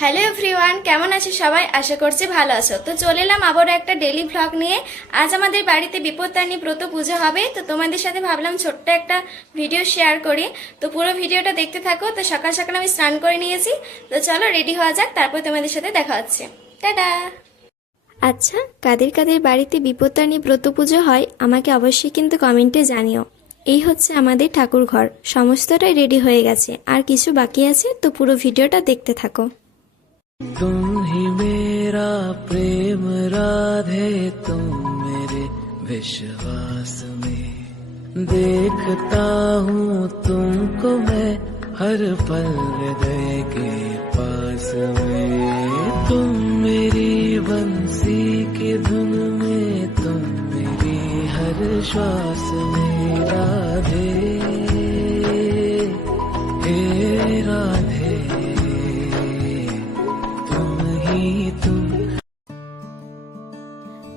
Hello everyone, কেমন আছো সবাই? আশা করছি ভালো আছো। তো চলে এলাম আবারও একটা ডেলি ভ্লগ নিয়ে। আজ আমাদের বাড়িতে বিপত্তারিণী ব্রত পুজো হবে, তো তোমাদের সাথে ভাবলাম ছোট্ট একটা ভিডিও শেয়ার করি। তো পুরো ভিডিওটা দেখতে থাকো। তো সকাল সকাল আমি স্নান করে নিয়েছি, তো চলো রেডি হওয়া যাক, তারপর তোমাদের সাথে দেখা হচ্ছে। টাটা। আচ্ছা, কাদের কাদের বাড়িতে বিপত্তারিণী ব্রত পুজো হয় আমাকে অবশ্যই কিন্তু কমেন্টে জানিও। এই হচ্ছে আমাদের ঠাকুর ঘর, সমস্তটাই রেডি হয়ে গেছে, আর কিছু বাকি আছে, তো পুরো ভিডিওটা দেখতে থাকো। तुम ही मेरा प्रेम राधे, तुम मेरे विश्वास में देखता हूँ तुमको मैं हर पल हृदय के पास में। तुम मेरी बंसी की धुन में, तुम मेरी हर श्वास में राधे, हे राधे।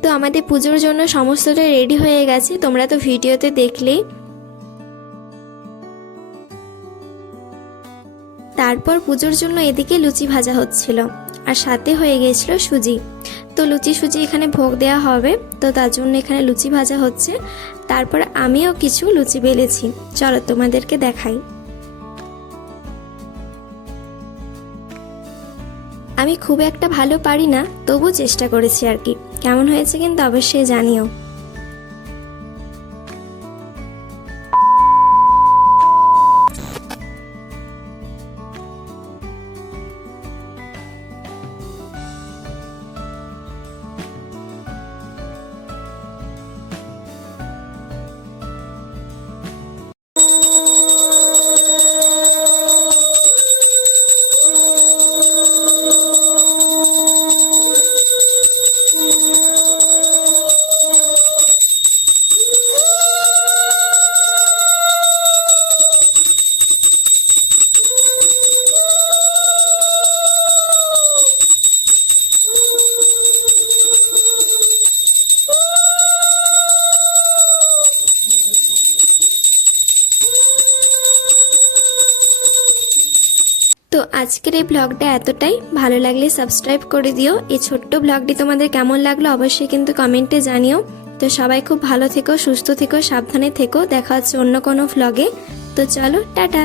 তো আমাদের পুজোর জন্য সমস্তটা রেডি হয়ে গেছে, তোমরা তো ভিডিওতে দেখলেই। তারপর পুজোর জন্য এদিকে লুচি ভাজা হচ্ছিল, আর সাথে হয়ে গিয়েছিল সুজি। তো লুচি সুজি এখানে ভোগ দেওয়া হবে, তো তার জন্য এখানে লুচি ভাজা হচ্ছে। তারপর আমিও কিছু লুচি বেলেছি, চলো তোমাদেরকে দেখাই। আমি খুব একটা ভালো পারি না, তবু চেষ্টা করেছি আর কি। কেমন হয়েছে কিন্তু অবশ্যই জানিও। তো আজকের এই ব্লগটা এতটাই, ভালো লাগলে সাবস্ক্রাইব করে দিও। এই ছোট্ট ব্লগটি তোমাদের কেমন লাগলো অবশ্যই কিন্তু কমেন্টে জানিও। তো সবাই খুব ভালো থেকো, সুস্থ থেকো, সাবধানে থেকো। দেখা হচ্ছে অন্য কোনো ব্লগে। তো চলো, টাটা।